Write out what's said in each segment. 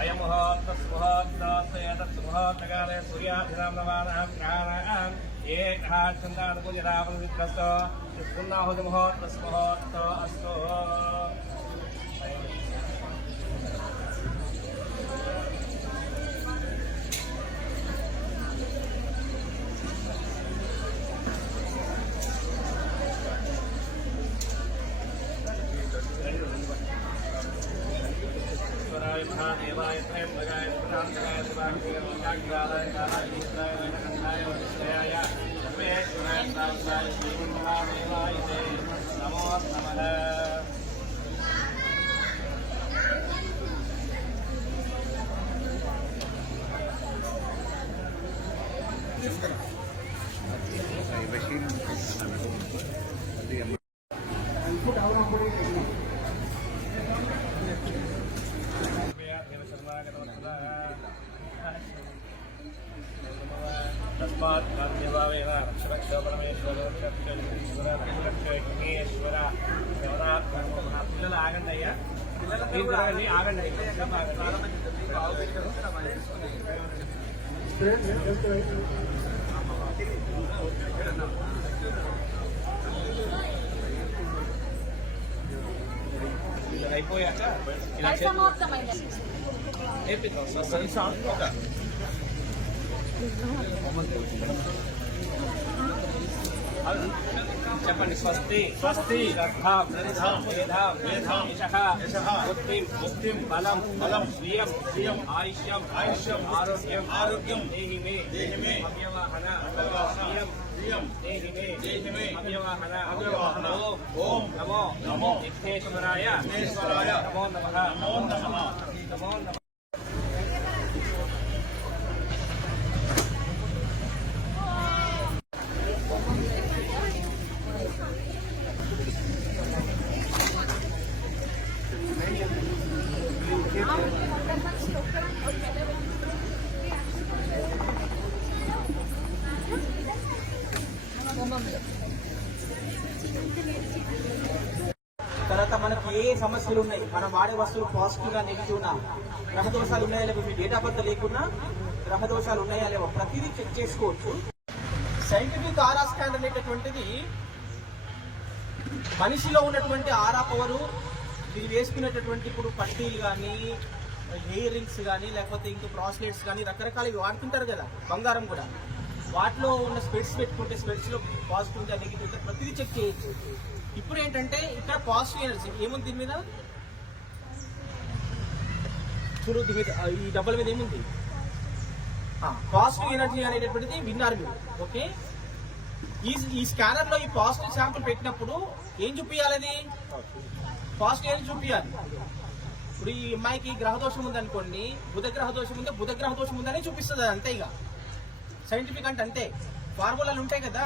अयं तत्सुहात्तास्तयतत्सुहात्तकाले सूर्याभिरामनवानां प्राणान् एकः छन्दानुकुलिरामनित्रस्तो तिष्कुन्नाहुतिमहोत्रस्महोत्तो अस्तु महादेवाय त्र्यम्बकाय त्रिपुरान्तकाय त्रिवाक्ये वैराग्याय कालाय ईश्वराय वैनकण्ठाय वशिष्ठाय सर्वेश्वराय साक्षाय श्रीमन्महादेवाय ते नमो नमः అయిపోయాక ఇలా చేతులు పరిసమాప్తమైనది నేర్పిద్దాం సార్ సరే సార్ ఒక చెప్పండి. స్వస్తి స్వస్తి శ్రద్ధాం శ్రద్ధాం మేధాం మేధాం యశః యశః బుద్ధిం బుద్ధిం బలం బలం శ్రియం శ్రియం ఆయుష్యం ఆయుష్యం ఆరోగ్యం ఆరోగ్యం దేహి మే దేహి మే అవ్యవహన శ్రియం శ్రియం దేహి మే దేహి మే అవ్యవహన అవ్యవహన. ఓం ఓం నమో. నమో. విఘ్నేశ్వరాయ విఘ్నేశ్వరాయ నమో నమః. నమో నమః. నమో నమః. తర్వాత మనకి ఏ సమస్యలు ఉన్నాయి? మనం వాడే వస్తువులు పాజిటివ్గా నెగిటివ్గా ఉన్నాయా? లేకపోతే మీ డేటా బర్త్ లేకున్నా గ్రహదోషాలు ఉన్నాయా లేవో ప్రతిదీ చెక్ చేసుకోవచ్చు. సైంటిఫిక్ ఆరా స్కాన్ అనేటటువంటిది మనిషిలో ఉన్నటువంటి ఆరా పవరు ఇది వేసుకునేటటువంటి ఇప్పుడు పట్టీలు కానీ హెయిర్ రింగ్స్ కానీ లేకపోతే ఇంకా బ్రాస్లెట్స్ కానీ రకరకాలు ఇవి వాడుతుంటారు కదా బంగారం కూడా. వాటిలో ఉన్న స్పెడ్స్ పెట్టుకుంటే స్పెడ్స్లో పాజిటివ్ ఉంటే నెగిటివ్ ఉంటే ప్రతిదీ చెక్ చేయొచ్చు. ఇప్పుడు ఏంటంటే ఇక్కడ పాజిటివ్ ఎనర్జీ. ఏముంది దీని మీద? చూడు దీని మీద ఈ డబ్బల మీద ఏముంది? పాజిటివ్ ఎనర్జీ అనేటటువంటిది విన్నారు మీరు. ఓకే? ఈ ఈ స్కానర్లో ఈ పాజిటివ్ శాంపుల్ పెట్టినప్పుడు ఏం చూపించాలి అది? పాజిటివ్ ఎనర్జీ చూపించాలి ఇప్పుడు ఈ అమ్మాయికి గ్రహదోషం ఉందనుకోండి బుధ గ్రహ దోషం ఉంటే బుధ గ్రహ దోషం ఉందని చూపిస్తుంది అది అంతే ఇక. సైంటిఫిక్ అంటే అంతే. ఫార్ములాలు ఉంటాయి కదా.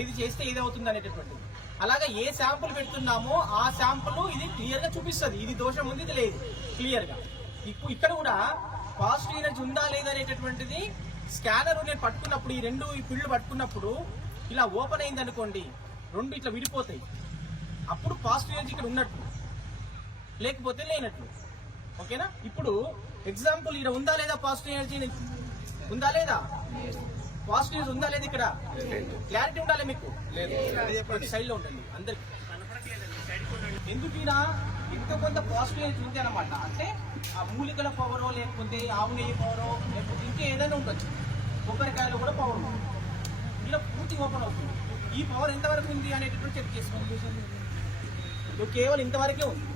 ఏది చేస్తే ఏది అవుతుంది అనేటటువంటిది. అలాగా ఏ శాంపుల్ పెడుతున్నామో ఆ శాంపుల్ ఇది క్లియర్గా చూపిస్తుంది. ఇది దోషం ఉంది ఇది లేదు. క్లియర్గా. ఇప్పుడు ఇక్కడ కూడా పాజిటివ్ ఎనర్జీ ఉందా లేదా అనేటటువంటిది స్కానర్ నేను పట్టుకున్నప్పుడు ఈ రెండు ఈ పిల్లు పట్టుకున్నప్పుడు ఇలా ఓపెన్ అయింది అనుకోండి రెండు ఇట్లా విడిపోతాయి. అప్పుడు పాజిటివ్ ఎనర్జీ ఇక్కడ ఉన్నట్టు. లేకపోతే లేనట్లు ఓకేనా? ఇప్పుడు ఎగ్జాంపుల్ ఇక్కడ ఉందా లేదా పాజిటివ్ ఎనర్జీ ఉందా లేదా? పాజిటివ్ ఎనర్జీ ఉందా లేదా ఇక్కడ? క్లారిటీ ఉండాలి మీకు? లేదు. సైడ్లో ఉండండి అందరికి. ఎందుకు ఈయన ఇంత కొంత పాజిటివ్ ఉంది అనమాట అంటే ఆ మూలికల పవరో లేకపోతే ఆవు నెయ్యి పవరో లేకపోతే ఇంకా ఏదైనా ఉండొచ్చు కొబ్బరికాయలో కూడా పవర్ ఉంది. ఇలా పూర్తి ఓపెన్ అవుతుంది. ఈ పవర్ ఎంతవరకు ఉంది అనేటటువంటి చెక్ చేసుకోండి. ఇప్పుడు కేవలం ఇంతవరకే ఉంది.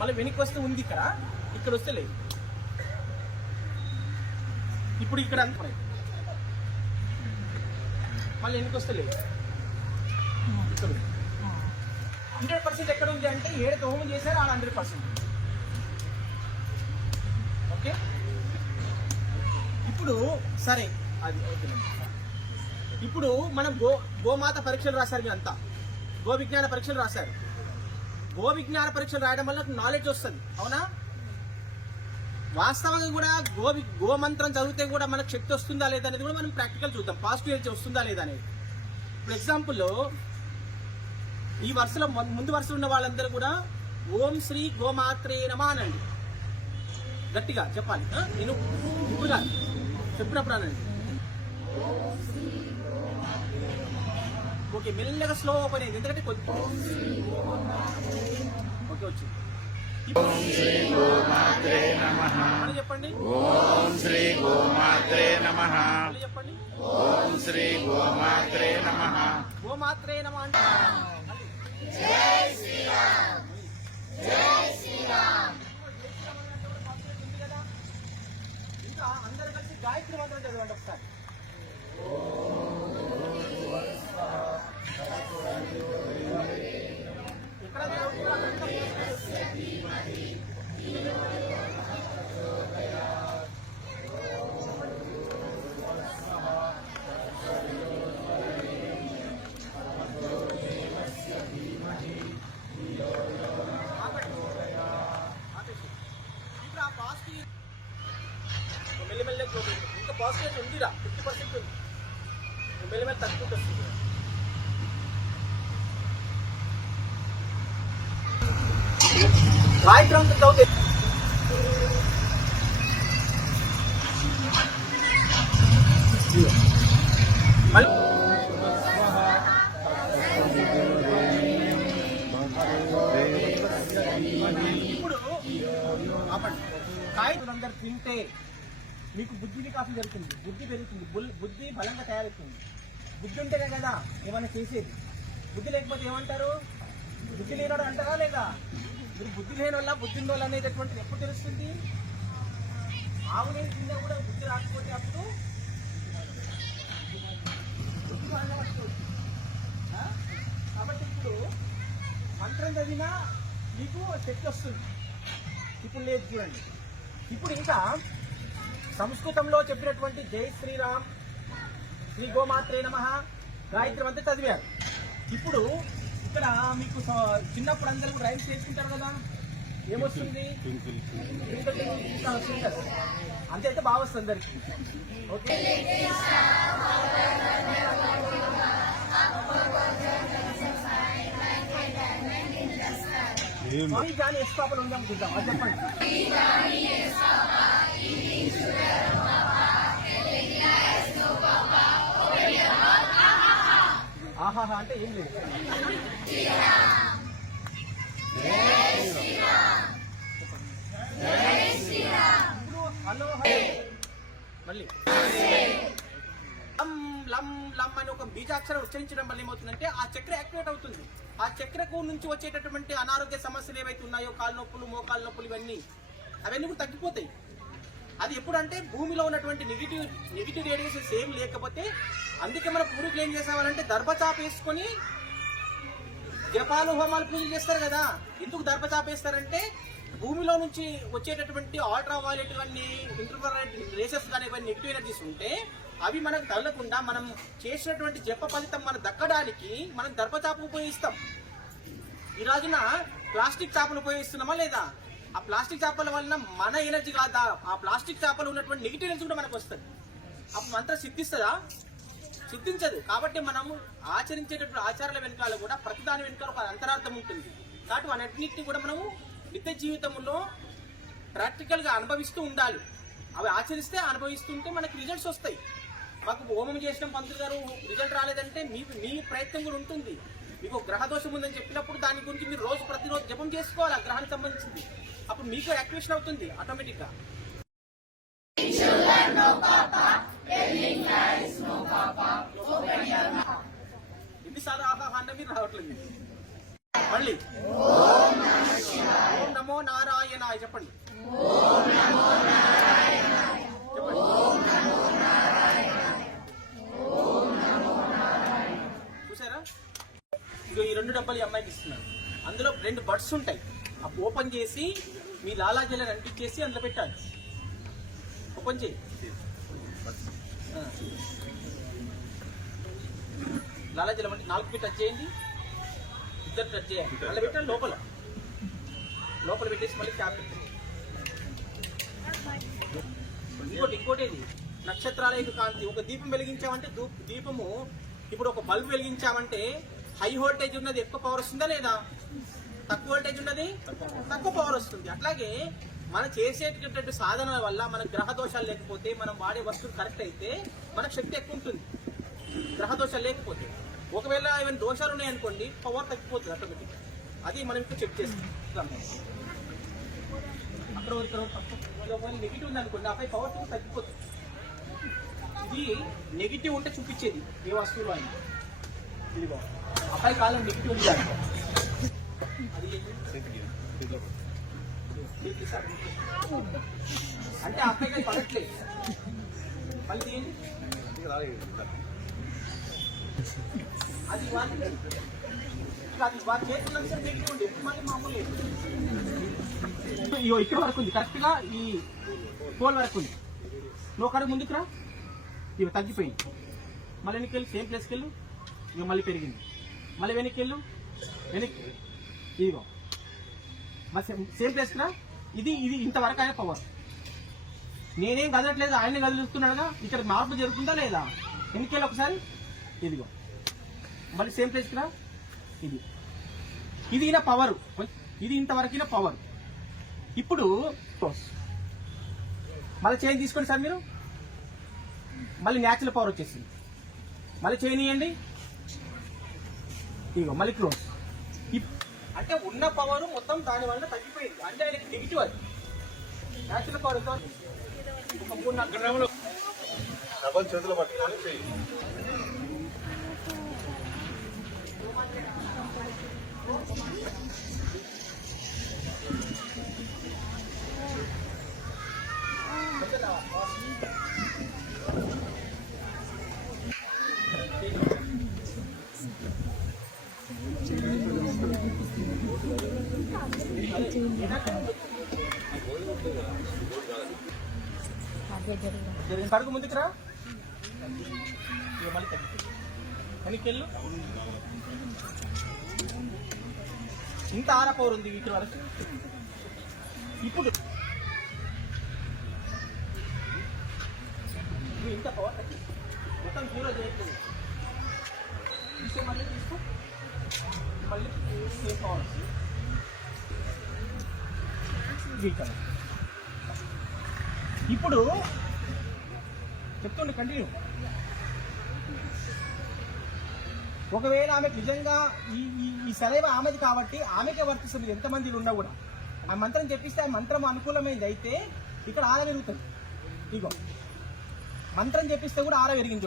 మళ్ళీ వెనక్కి వస్తే ఉంది ఇక్కడ. ఇక్కడ వస్తే లేదు. ఇప్పుడు ఇక్కడ అంత మళ్ళీ ఎందుకు వస్తే లేదు ఇక్కడ హండ్రెడ్ పర్సెంట్ ఎక్కడ ఉంది అంటే ఏడు హోమం చేశారు ఆడ హండ్రెడ్ పర్సెంట్. ఓకే? ఇప్పుడు సరే అది ఓకే ఇప్పుడు మనం గో గోమాత పరీక్షలు రాశారు మీ అంతా. గో విజ్ఞాన పరీక్షలు రాశారు. గో విజ్ఞాన పరీక్షలు రాయడం వల్ల నాలెడ్జ్ వస్తుంది. అవునా? వాస్తవంగా కూడా గోవి గోమంత్రం గో మంత్రం చదివితే కూడా మనకు శక్తి వస్తుందా లేదా అనేది కూడా మనం ప్రాక్టికల్ చూద్దాం. పాజిటివ్ ఎనర్జీ వస్తుందా లేదా అనేది. ఇప్పుడు ఎగ్జాంపుల్ ఈ వరుసలో ముందు వరుసలో ఉన్న వాళ్ళందరూ కూడా ఓం శ్రీ గోమాత్రే నమ అనండి. గట్టిగా చెప్పాలి. నేను ఇప్పుడు చెప్పినప్పుడు అనండి. ఓకే మెల్లగా స్లో ఓపెన్ అయింది. ఎందుకంటే కొంచెం ఓకే వచ్చింది. ఓం శ్రీ గోమాత్రే నమ. మళ్ళీ చెప్పండి. ఓం శ్రీ గోమాత్రే నమ. గోమాత్రే నమ అంటే. ఇంకా అందరూ కలిసి గాయత్రి మంత్రం చదవండి ఒకసారి ఎక్కడ చదువుతున్నారు? ఆపండి. ఆపేసి. ఇప్పుడు ఆ పాజిటివ్ మెల్లిమెల్లి ఇంకా పాజిటివ్ ఉందిరా ఫిఫ్టీ పర్సెంట్ ఉంది మెల్లిమెల్లి తగ్గుతుంది వస్తుంది గాయత్రి అంతా ఇప్పుడు ఆపండి కాయలు అందరు తింటే మీకు బుద్ధి వికాసం జరుగుతుంది బుద్ధి పెరుగుతుంది బుల్- బుద్ధి బలంగా తయారవుతుంది. బుద్ధి ఉంటేనే కదా. ఏమైనా చేసేది? బుద్ధి లేకపోతే ఏమంటారు? బుద్ధి లేనివాడు అంటారా లేదా? మీరు బుద్ధి లేని వల్ల బుద్ధి ఉన్న వాళ్ళు అనేటటువంటిది ఎప్పుడు తెలుస్తుంది? ఆవు లేని తిన్నా కూడా బుద్ధి రాకపోతే అప్పుడు బుద్ధి కాబట్టి ఇప్పుడు మంత్రం చదివినా మీకు శక్తి వస్తుంది. ఇప్పుడు లేదు చూడండి. ఇప్పుడు ఇంకా సంస్కృతంలో చెప్పినటువంటి జై శ్రీరామ్ శ్రీ గోమాత్రే నమ గాయత్రి అంతా చదివారు. ఇప్పుడు ఇక్కడ మీకు చిన్నప్పుడు అందరూ రైమ్స్ నేర్చుకుంటారు కదా. ఏమొస్తుంది. అంతే అయితే బాగా వస్తుంది అందరికి. ఓకే. జాని ఎస్ పాపలు ఉందాం చూద్దాం. అది చెప్పండి. ఆహాహా అంటే ఏం లేదు. హలో మళ్ళీ. లం లం లం అని ఒక బీజాక్షరం ఉచ్చరించడం వల్ల ఏమవుతుందంటే ఆ చక్ర యాక్టివేట్ అవుతుంది. ఆ చక్రకు నుంచి వచ్చేటటువంటి అనారోగ్య సమస్యలు ఏవైతే ఉన్నాయో కాళ్ళ నొప్పులు మోకాళ్ళ నొప్పులు ఇవన్నీ అవన్నీ కూడా తగ్గిపోతాయి. అది ఎప్పుడంటే భూమిలో ఉన్నటువంటి నెగిటివ్ నెగిటివ్ రేడియేషన్స్ ఏం లేకపోతే అందుకే మన పూర్వీకులు ఏం చేసేవాళ్ళంటే దర్భచాప వేసుకొని జపాలు హోమాలు పూజలు చేస్తారు కదా. ఎందుకు దర్భచాప వేస్తారంటే భూమిలో నుంచి వచ్చేటటువంటి అల్ట్రా వైలెట్ కానీ ఇంటర్వరెంట్ రేసెస్ కానీ ఇవన్నీ నెగిటివ్ ఎనర్జీస్ ఉంటే అవి మనకు తగలకుండా మనం చేసినటువంటి జప ఫలితం మనం దక్కడానికి మనం దర్భచాప ఉపయోగిస్తాం. ఈ రోజున ప్లాస్టిక్ చేపలు ఉపయోగిస్తున్నామా లేదా? ఆ ప్లాస్టిక్ చేపల వలన మన ఎనర్జీ కాదా? ఆ ప్లాస్టిక్ చేపలు ఉన్నటువంటి నెగిటివ్ ఎనర్జీ కూడా మనకు వస్తుంది అప్పుడు మంత్రం సిద్ధిస్తుందా? శుద్ధించదు. కాబట్టి మనము ఆచరించేటటువంటి ఆచారాల వెనకాల కూడా ప్రతిదాని వెనకాల ఒక అంతరార్థం ఉంటుంది. కాబట్టి వాటన్నిటిని కూడా మనము నిత్య జీవితంలో ప్రాక్టికల్గా అనుభవిస్తూ ఉండాలి. అవి ఆచరిస్తే అనుభవిస్తుంటే మనకి రిజల్ట్స్ వస్తాయి. మాకు హోమం చేసిన పంతులు గారు రిజల్ట్ రాలేదంటే మీ మీ ప్రయత్నం కూడా ఉంటుంది. మీకు గ్రహదోషం ఉందని చెప్పినప్పుడు దాని గురించి మీరు రోజు ప్రతిరోజు జపం చేసుకోవాలి ఆ గ్రహానికి సంబంధించింది. అప్పుడు మీకు యాక్టివేషన్ అవుతుంది ఆటోమేటిక్గా గా ఎన్నిసార్లు ఆహాహా అన్న మీరు రావట్లేదు. మళ్ళీ. ఓం నమో నారాయణ నారాయణాయ చెప్పండి. చూసారా? ఇగో ఈ రెండు డబ్బాలు ఈ అమ్మాయికి ఇస్తున్నాను అందులో రెండు బడ్స్ ఉంటాయి. అవి ఓపెన్ చేసి మీ లాలాజీలను అంటించేసి అందులో పెట్టాలి. ఓపెన్ చేయి. లాలాజలం అంటే నాలుగు టచ్ చేయండి. ఇద్దరు టచ్ చేయాలి. అలా పెట్టండి లోపల. లోపల పెట్టేసి మళ్ళీ క్యాప్ ఇంకోటి ఇంకోటి ఏది? నక్షత్రాల యొక్క కాంతి. ఒక దీపం వెలిగించామంటే దీపము ఇప్పుడు ఒక బల్బ్ వెలిగించామంటే హై వోల్టేజ్ ఉన్నది ఎక్కువ పవర్ వస్తుందా లేదా? తక్కువ వోల్టేజ్ ఉన్నది? తక్కువ పవర్ వస్తుంది. అట్లాగే మనం చేసేటటువంటి సాధనల వల్ల మన గ్రహ దోషాలు లేకపోతే మనం వాడే వస్తువులు కరెక్ట్ అయితే మనకు శక్తి ఎక్కువ ఉంటుంది. గ్రహ దోషాలు లేకపోతే. ఒకవేళ ఏమైనా దోషాలు ఉన్నాయనుకోండి పవర్ తగ్గిపోతుంది ఆటోమేటిక్ అది మనం ఇప్పుడు చెక్ చేస్తాం. అక్కడ ఇక్కడ నెగిటివ్ ఉంది అనుకోండి అపై పవర్ తగ్గిపోతుంది. ఇది నెగిటివ్ ఉంటే చూపించేది ఏ వస్తువులో అయినా. ఇదిగో కాలం నెగిటివ్ ఉంది అనుకో. అది సార్. అంటే అబ్బాయి కానీ పడట్లేదు. మళ్ళీ అది వాటి అది చేతుల్లో మళ్ళీ మామూలు ఇగో ఇక్కడ వరకు ఉంది. కరెక్ట్గా ఈ పోల్ వరకు ఉంది. నువ్వు కడుగు ముందుకు రా. ఇవి తగ్గిపోయింది. మళ్ళీ వెనక్కి వెళ్ళి. సేమ్ ప్లేస్కి వెళ్ళు. ఇవి మళ్ళీ పెరిగింది. మళ్ళీ వెనక్కి వెళ్ళు. వెనక్కి ఇదిగో. మరి సేమ్ సేమ్ ప్లేస్కి రా. ఇది ఇది ఇంతవరకు ఆయన పవర్ నేనేం కదలట్లేదు ఆయన్ని కదులుస్తున్నాడుగా ఇక్కడ మార్పు జరుగుతుందా లేదా? వెనక్కి వెళ్ళి ఒకసారి. ఇదిగో. మళ్ళీ సేమ్ ప్లేస్కి రా ఇది. ఇది ఈయన పవర్ ఇది ఇంతవరకు పవర్ ఇప్పుడు మళ్ళీ చైన్ తీసుకోండి సార్ మీరు. మళ్ళీ న్యాచురల్ పవర్ వచ్చేసింది. మళ్ళీ చైన్ ఇవ్వండి ఇదిగో మళ్ళీ క్లోజ్ అంటే ఉన్న పవర్ మొత్తం దాని వల్ల తగ్గిపోయింది. అంటే ఆయనకి నెగిటివ్ అది. న్యాచురల్ పవర్ ఎంత? మూడు నాలుగు. గ్రాములు డబల్ చేతులు పట్టుకొని కడుగు ముందుకు రా. ఇగో మళ్ళీ తగ్గి. ఇంత ఆర పవర్ ఉంది వీటి వరకు. ఇప్పుడు. ఇంత పవర్ మొత్తం జీరో చేయట్లేదు తీసుకో మళ్ళీ తీసుకో. మళ్ళీ సేమ్ పవర్ ఇప్పుడు చెప్తుండే కంటిన్యూ ఒకవేళ ఆమెకు నిజంగా ఈ ఈ సెలవు ఆమెది కాబట్టి ఆమెకే వర్తిస్తుంది ఎంతమంది ఉన్నా కూడా. ఆ మంత్రం చెప్పిస్తే ఆ మంత్రం అనుకూలమైంది అయితే ఇక్కడ ఆర పెరుగుతుంది. ఇగో మంత్రం చెప్పిస్తే కూడా ఆర పెరిగింది.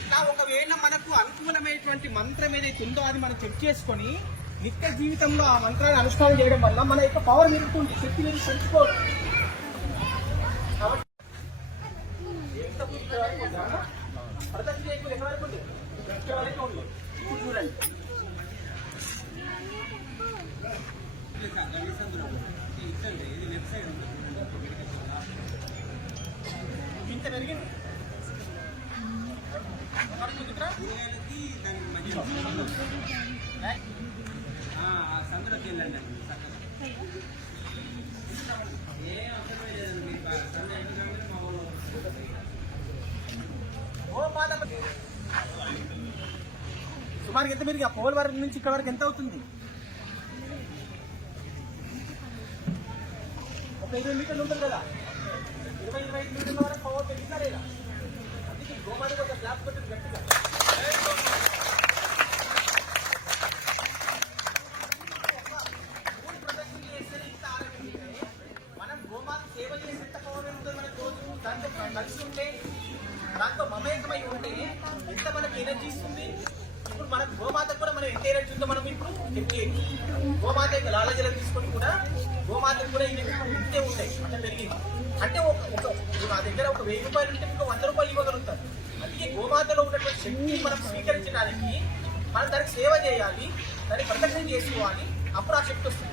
ఇట్లా ఒకవేళ మనకు అనుకూలమైనటువంటి మంత్రం ఏదైతే ఉందో అది మనం చెక్ చేసుకొని నిత్య జీవితంలో ఆ మంత్రాన్ని అనుష్ఠానం చేయడం వల్ల మన యొక్క పవర్ పెరుగుతుంది శక్తి మీరు పెంచుకోవచ్చు. ఎంత వరకు ఉంది సుమారు ఎంత పెరిగి ఆ పోల్ వరకు నుంచి ఇక్కడ వరకు ఎంత అవుతుంది? ఒక ఇరవై మీటర్లు ఉంటుంది కదా? ఇరవై ఇరవై ఐదు మీటర్ల వరకు పవర్ పెరిగిందా లేదా? అందుకే గోమాతకు ఒక స్లాబ్ కొట్టింది గట్టిగా. మూడు ప్రదక్షిణలు చేస్తేనే ఇంత ఆరోగ్యం ఉంటే, మనం గోమాత సేవ చేసేంత పవర్ ఉంటుంది మనకు రోజు దాంతో కలిసి ఉంటే దాంతో మమేకమై ఉంటే ఎంత మనకి ఎనర్జీ ఇస్తుంది? మనకు మన గోమాత కూడా మనం ఎంత ఏరెంట్ ఉందో మనం ఇప్పుడు. చెప్పలేదు గోమాత యొక్క లాలజలం తీసుకొని కూడా గోమాత కూడా ఇది ఇంతే ఉంటాయి. అంటే పెరిగింది అంటే ఒక ఒక- నా దగ్గర ఒక వెయ్యి రూపాయలు ఉంటే ఇంకో వంద రూపాయలు ఇవ్వగలుగుతారు. అందుకే గోమాతలో ఉన్నటువంటి శక్తిని మనం స్వీకరించడానికి మనం దానికి సేవ చేయాలి దాన్ని ప్రదక్షిణ చేసుకోవాలి. అప్పుడు ఆ శక్తి వస్తుంది.